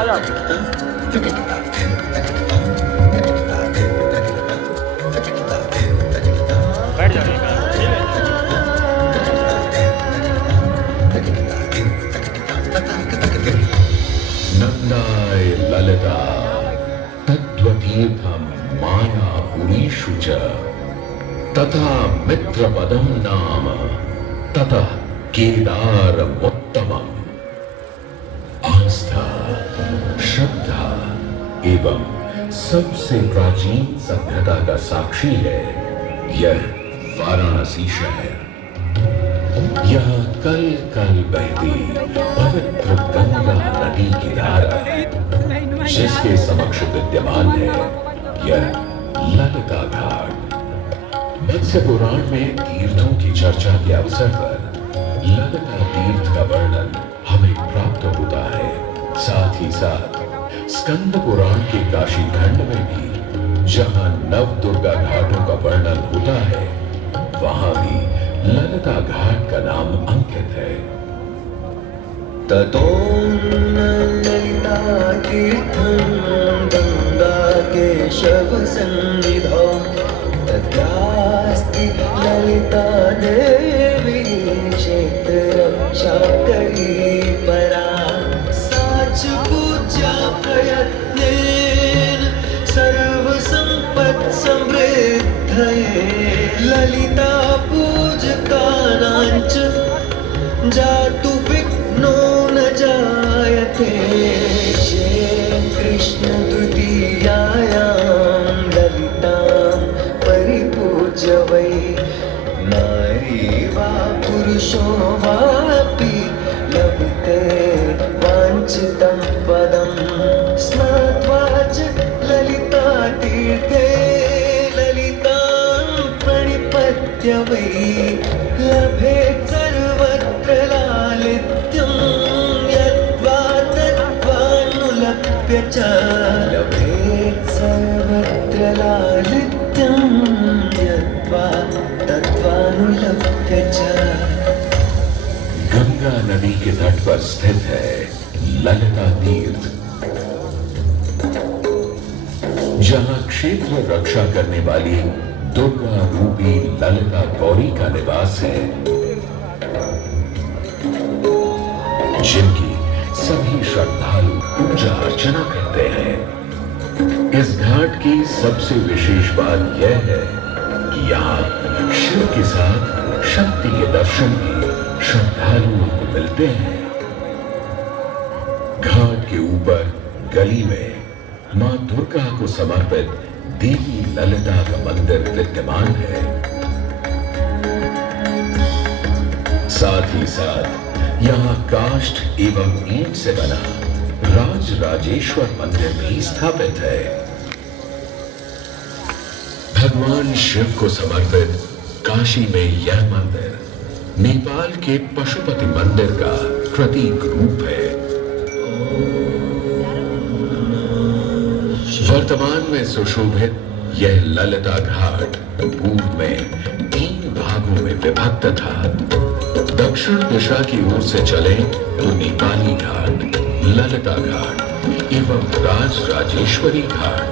बैठ जाओ, ठीक है। नंदाय ललिता तद्वतीर्थम मायापुरीषु च तथा मित्रपदम नाम ततः केदारमुत्तमम्। आस्था, श्रद्धा एवं सबसे प्राचीन सभ्यता का साक्षी है यह वाराणसी शहर। यह कल कल बहती पवित्र गंगा नदी की धारा है, जिसके समक्ष विद्यमान है यह ललिता घाट। मत्स्य पुराण में तीर्थों की चर्चा के अवसर पर ललिता तीर्थ का वर्णन हमें प्राप्त होता है। साथ ही साथ स्कंद पुराण के काशी खंड में भी जहां नव दुर्गा घाटों का वर्णन होता है, वहां भी ललिता घाट का नाम अंकित है। ततो ललिता तीर्थं गंगा केशव सन्निधौ तत्रास्ति ललिता देवी क्षेत्र रक्षाकरी परा। साच पूजा प्रयत्नेन सर्व संपत् समृद्धये ललिता पूजकानां च जातु विघ्नो न जायते। कृष्ण तृतीयायां ललितां परिपूज्य वै नारी वा पुरुषो वापि लभते वाञ्छितं पदं। स्नात्वा च ललिता तीर्थे ललितां प्रणिपत्य वै लभेत् सर्वत्र लालित्यं। यद्वा तद्वानुलभ्य च लभेत् सर्वत्र लालित्यं। यद्वा तद्वानुलभ्य च। गंगा नदी के तट पर स्थित है ललिता तीर्थ, जहां क्षेत्र रक्षा करने वाली दुर्गा रूपी ललिता गौरी का निवास है, जिनकी सभी श्रद्धालु पूजा अर्चना करते हैं। इस घाट की सबसे विशेष बात यह है कि यहाँ शिव के साथ शक्ति के दर्शन भी श्रद्धालुओं को मिलते हैं। घाट के ऊपर गली में मां दुर्गा को समर्पित देवी ललिता का मंदिर विद्यमान है। साथ ही साथ यहाँ काष्ठ एवं ईंट से बना राज राजेश्वर मंदिर भी स्थापित है। भगवान शिव को समर्पित काशी में यह मंदिर नेपाल के पशुपति मंदिर का प्रतीक रूप है। वर्तमान में सुशोभित यह ललिता घाट पूर्व में 3 भागों में विभक्त था। दक्षिण दिशा की ओर से चले तो नेपाली घाट, ललिता घाट एवं राज राजेश्वरी घाट।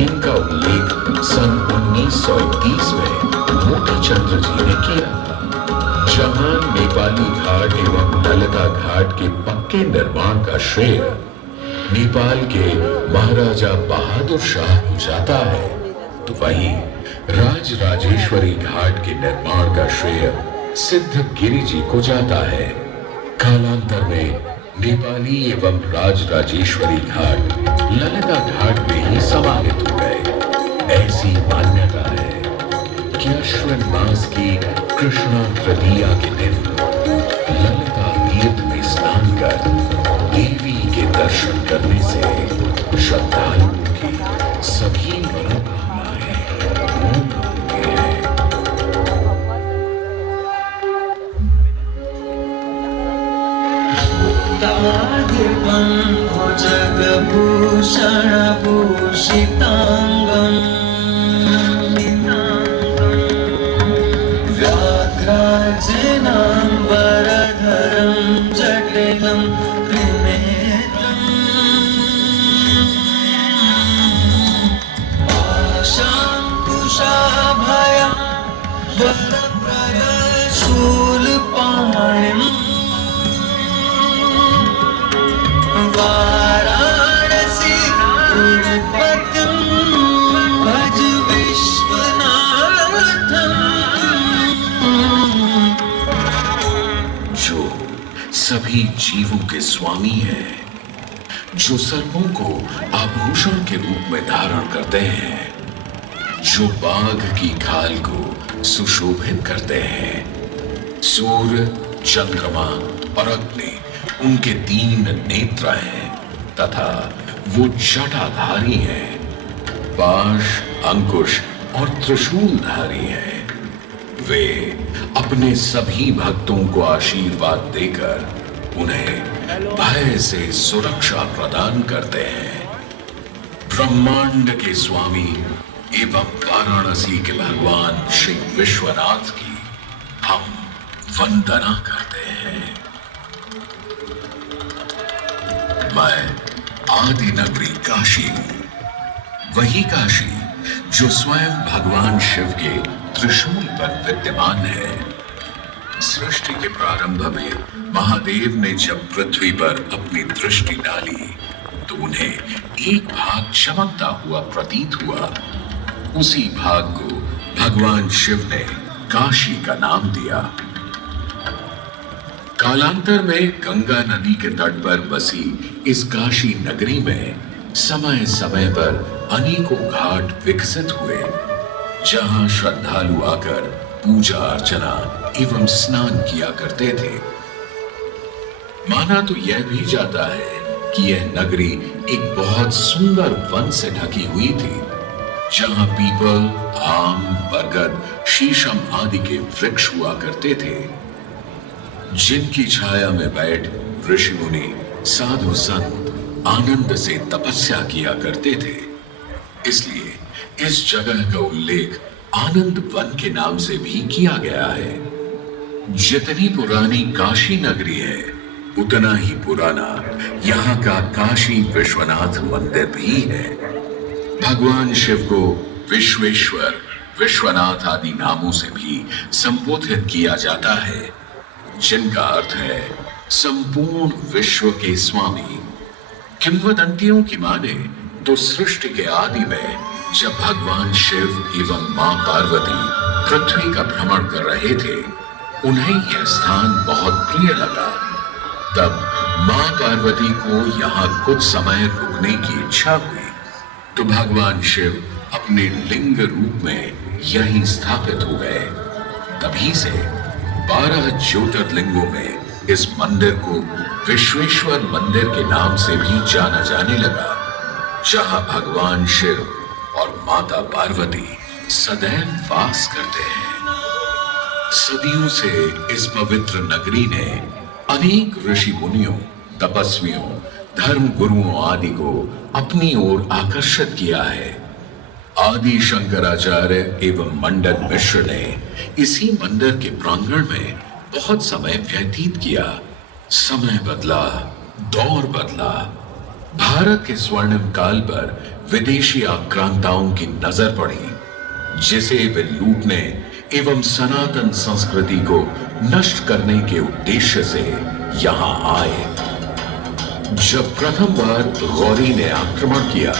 इनका उल्लेख सन 1931 में मोती चंद्र जी ने किया था, जहां नेपाली घाट एवं ललिता घाट के पक्के निर्माण का श्रेय नेपाल के महाराजा बहादुर शाह को जाता है, तो वहीं राज राजेश्वरी घाट के निर्माण का श्रेय सिद्ध गिरि जी को जाता है। कालांतर में नेपाली एवं राज राजेश्वरी घाट ललिता घाट में ही समाहित हो गए। ऐसी मान्यता है कि अश्विन मास की कृष्णा तृतीया के दिन ललिता तीर्थ में स्नान कर देवी के दर्शन करने से श्रद्धालुओं की सभी मनोकामनाएं पूर्ण होती हैं। जगभूषण भूषितांगम व्याघ्राजनांबरधरं जटिलं त्रिनेत्रं सभी जीवों के स्वामी हैं, जो सर्पों को आभूषण के रूप में धारण करते हैं, जो बाघ की खाल को सुशोभित करते हैं। सूर्य, चंद्रमा और अग्नि उनके 3 नेत्र हैं तथा वो जटाधारी हैं। पाश, अंकुश और त्रिशूलधारी हैं। वे अपने सभी भक्तों को आशीर्वाद देकर उन्हें भय से सुरक्षा प्रदान करते हैं। ब्रह्मांड के स्वामी एवं वाराणसी के भगवान श्री विश्वनाथ की हम वंदना करते हैं। मैं आदि नगरी काशी हूं, वही काशी जो स्वयं भगवान शिव के त्रिशूल पर विद्यमान है। सृष्टि के प्रारंभ में महादेव ने जब पृथ्वी पर अपनी दृष्टि डाली तो उन्हें एक भाग चमकता हुआ प्रतीत हुआ। उसी भाग को भगवान शिव ने काशी का नाम दिया। कालांतर में गंगा नदी के तट पर बसी इस काशी नगरी में समय समय पर अनेकों घाट विकसित हुए, जहां श्रद्धालु आकर पूजा अर्चना एवं स्नान किया करते थे। माना तो यह भी जाता है कि यह नगरी एक बहुत सुंदर वन से ढकी हुई थी, जहां पीपल, आम, बरगद, शीशम आदि के वृक्ष हुआ करते थे, जिनकी छाया में बैठ ऋषि मुनि, साधु संत आनंद से तपस्या किया करते थे। इसलिए इस जगह का उल्लेख आनंद वन के नाम से भी किया गया है। जितनी पुरानी काशी नगरी है, उतना ही पुराना यहाँ का काशी विश्वनाथ मंदिर भी है। भगवान शिव को विश्वेश्वर, विश्वनाथ आदि नामों से भी संबोधित किया जाता है, जिनका अर्थ है संपूर्ण विश्व के स्वामी। किंवदंतियों की माने तो सृष्टि के आदि में जब भगवान शिव एवं मां पार्वती पृथ्वी का भ्रमण कर रहे थे, उन्हें यह स्थान बहुत प्रिय लगा। तब मां पार्वती को यहाँ कुछ समय रुकने की इच्छा हुई, तो भगवान शिव अपने लिंग रूप में यहीं स्थापित हो गए। तभी से 12 ज्योतिर्लिंगों में इस मंदिर को विश्वेश्वर मंदिर के नाम से भी जाना जाने लगा, जहां भगवान शिव और माता पार्वती सदैव वास करते हैं। सदियों से इस पवित्र नगरी ने अनेक ऋषि मुनियों, तपस्वियों, धर्म गुरुओं आदि को अपनी ओर आकर्षित किया है। आदि शंकराचार्य एवं मंडन मिश्र ने इसी मंदिर के प्रांगण में बहुत समय व्यतीत किया। समय बदला, दौर बदला। भारत के स्वर्णिम काल पर विदेशी आक्रांताओं की नजर पड़ी, जिसे वे लूटने एवं सनातन संस्कृति को नष्ट करने के उद्देश्य से यहां आए। जब प्रथम बार गौरी ने आक्रमण किया,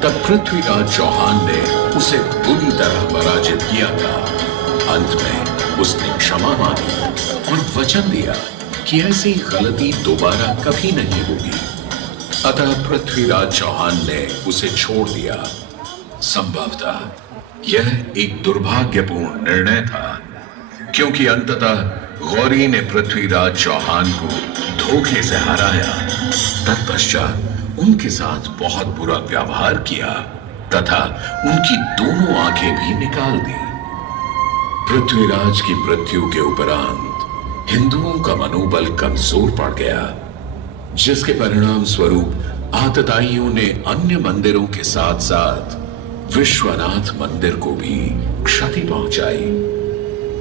तब पृथ्वीराज चौहान ने उसे बुरी तरह पराजित किया था। अंत में उसने क्षमा मांगी और वचन दिया कि ऐसी गलती दोबारा कभी नहीं होगी। अतः पृथ्वीराज चौहान ने उसे छोड़ दिया। संभवतः यह एक दुर्भाग्यपूर्ण निर्णय था, क्योंकि अंततः गौरी ने पृथ्वीराज चौहान को धोखे से हराया। तत्पश्चात उनके साथ बहुत बुरा व्यवहार किया तथा उनकी दोनों आंखें भी निकाल दी। पृथ्वीराज की मृत्यु के उपरांत हिंदुओं का मनोबल कमजोर पड़ गया, जिसके परिणाम स्वरूप आतताइयों ने अन्य मंदिरों के साथ साथ विश्वनाथ मंदिर को भी क्षति पहुंचाई।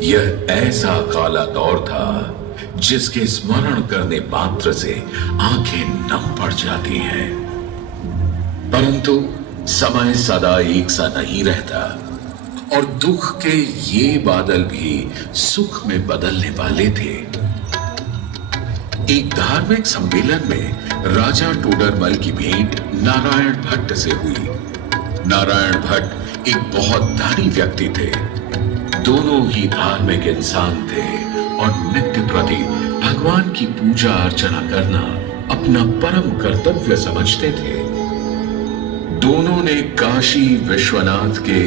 यह ऐसा काला दौर था जिसके स्मरण करने मात्र से आंखें नम पड़ जाती हैं। परंतु समय सदा एक सा नहीं रहता और दुख के ये बादल भी सुख में बदलने वाले थे। एक धार्मिक सम्मेलन में राजा टोडरमल की भेंट नारायण भट्ट से हुई। नारायण भट्ट एक बहुत धनी व्यक्ति थे। दोनों ही धार्मिक इंसान थे और नित्य प्रति भगवान की पूजा अर्चना करना अपना परम कर्तव्य समझते थे। दोनों ने काशी विश्वनाथ के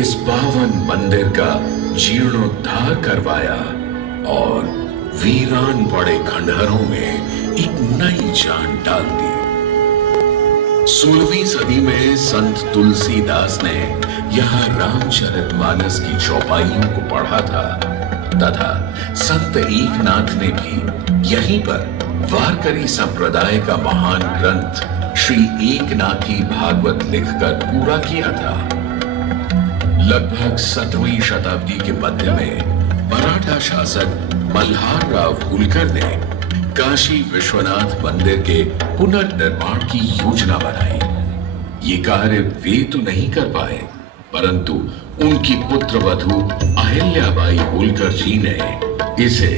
इस पावन मंदिर का जीर्णोद्धार करवाया और वीरान पड़े खंडहरों में एक नई जान डाल दी। 16वीं सदी में संत तुलसीदास ने यहाँ रामचरितमानस की चौपाइयों को पढ़ा था तथा संत एकनाथ ने भी यहीं पर वारकरी संप्रदाय का महान ग्रंथ श्री एकनाथी भागवत लिखकर पूरा किया था। लगभग 7वीं शताब्दी के मध्य में मराठा शासक मल्हार राव होलकर ने काशी विश्वनाथ मंदिर के पुनर्निर्माण की योजना बनाई। ये कार्य वे तो नहीं कर पाए, परंतु उनकी पुत्रवधू अहिल्याबाई होलकर जी ने इसे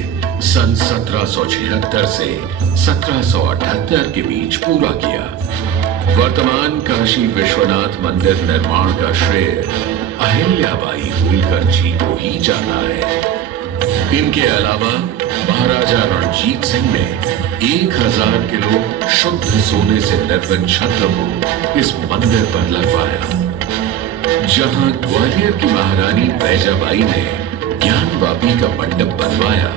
सन 1776 से 1778 के बीच पूरा किया। वर्तमान काशी विश्वनाथ मंदिर निर्माण का श्रेय अहिल्याबाई होलकर जी को ही जाता है। इनके अलावा महाराजा रणजीत सिंह ने 1000 किलो शुद्ध सोने से निर्मित छत्र को इस मंदिर पर लगवाया। जहां ग्वालियर की महारानी बैजाबाई ने ज्ञानवापी का मंडप बनवाया,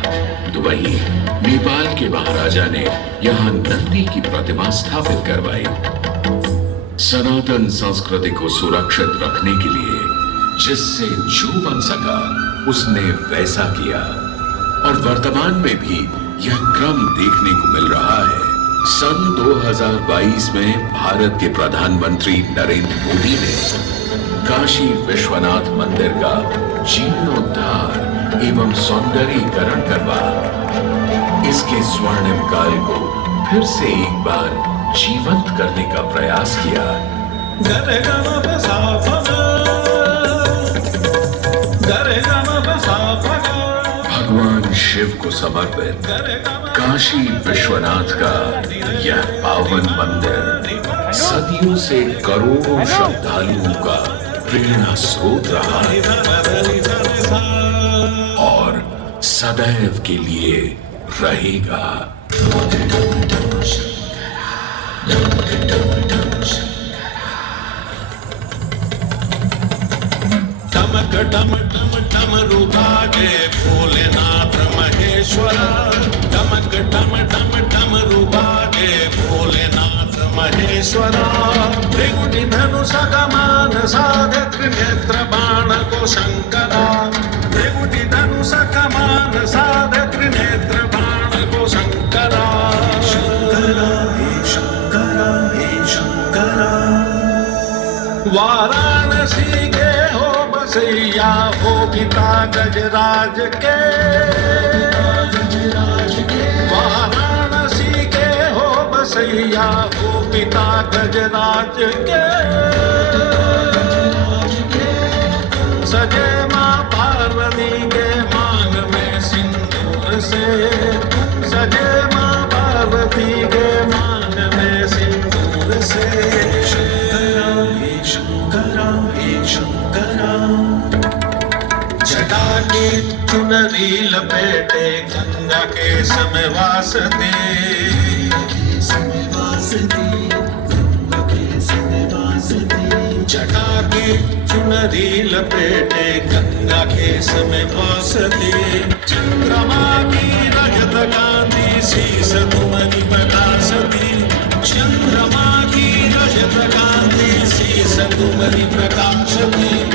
तो वहीं नेपाल के महाराजा ने यहां नंदी की प्रतिमा स्थापित करवाई। सनातन संस्कृति को सुरक्षित रखने के लिए जिससे जो बन सका उसने वैसा किया और वर्तमान में भी यह क्रम देखने को मिल रहा है। सन 2022 में भारत के प्रधानमंत्री नरेंद्र मोदी ने काशी विश्वनाथ मंदिर का जीर्णोद्धार एवं सौंदर्यीकरण करवा इसके स्वर्णिम काल को फिर से एक बार जीवंत करने का प्रयास किया। भगवान शिव को समर्पित काशी विश्वनाथ का यह पावन मंदिर सदियों से करोड़ों श्रद्धालुओं का प्रेरणा स्रोत रहा है और सदैव के लिए रहेगा। टमक टम टम टमरू बाजे भोलेनाथ महेश्वरा। टमक टम टम टमरू बाजे भोलेनाथ महेश्वरा। त्रिकुटी धनुष कमान साधे त्रिनेत्र बाण को शंकरा। त्रिकुटी धनुष कमान साधे त्रिनेत्र बाण को शंकरा। शंकरा हे शंकरा हे शंकरा। वाराणसी के हो बसैया हो पिता गजराज के। वाराणसी के हो बसैया हो पिता गजराज के। सजे माँ पार्वती के मांग में सिंदूर से। सजे माँ पार्वती के मांग में सिंदूर से। शंकरा हे शंकरा हे शंकरा। जटा की चुनरी लपेटे गंगा के समय वासते। जटा की चुनरी लपेटे गंगा के समय वासते। चंद्रमा की रजत कांति शीस तुम्हारी प्रकाशती। चंद्रमा की रजत कांति शीस तुम्हारी प्रकाशती।